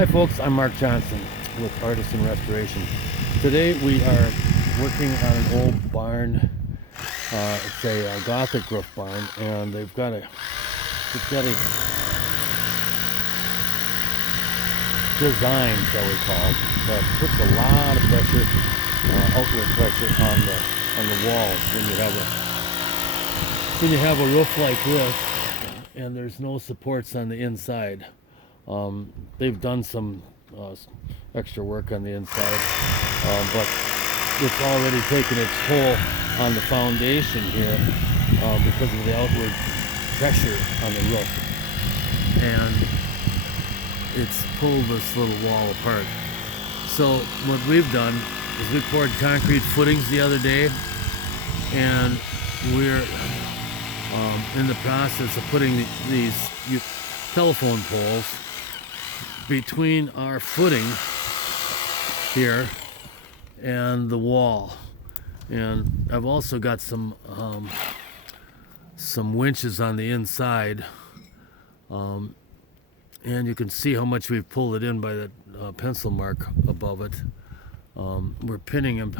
Hi folks, I'm Mark Johnson with Artisan Restoration. Today we are working on an old barn. It's a Gothic roof barn, and they've got a design, shall we call it, that puts a lot of pressure, outward pressure on the walls when you have a roof like this, and there's no supports on the inside. They've done some extra work on the inside, but it's already taken its toll on the foundation here because of the outward pressure on the roof, and it's pulled this little wall apart. So what we've done is we poured concrete footings the other day, and we're in the process of putting these telephone poles between our footing here and the wall. And I've also got some winches on the inside, and you can see how much we've pulled it in by that pencil mark above it. We're pinning them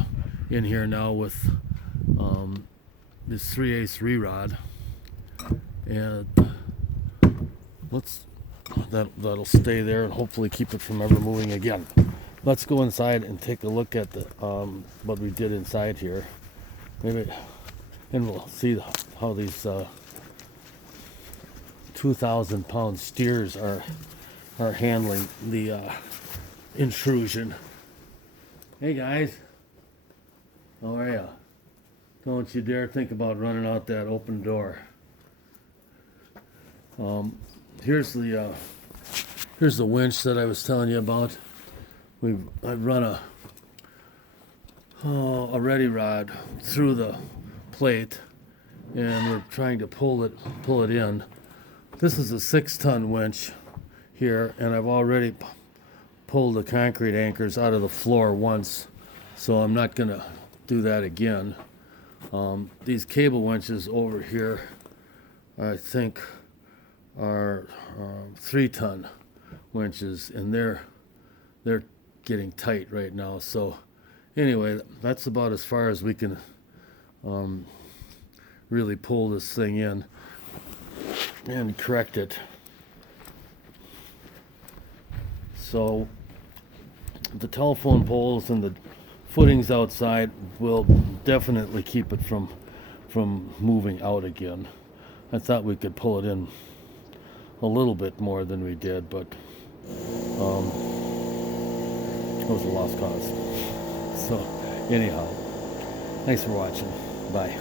in here now with this 3/8 re-rod, and that'll stay there and hopefully keep it from ever moving again. Let's go inside and take a look at the what we did inside here. Maybe, and we'll see how these 2,000-pound steers are handling the intrusion. Hey guys, how are ya? Don't you dare think about running out that open door. Here's the winch that I was telling you about. I've run a ready rod through the plate, and we're trying to pull it in. This is a 6-ton winch here, and I've already pulled the concrete anchors out of the floor once, so I'm not gonna do that again. These cable winches over here, I think, are 3-ton winches, and they're getting tight right now. So anyway, that's about as far as we can really pull this thing in and correct it. So the telephone poles and the footings outside will definitely keep it from moving out again. I thought we could pull it in a little bit more than we did, but it was a lost cause. So anyhow, thanks for watching. Bye.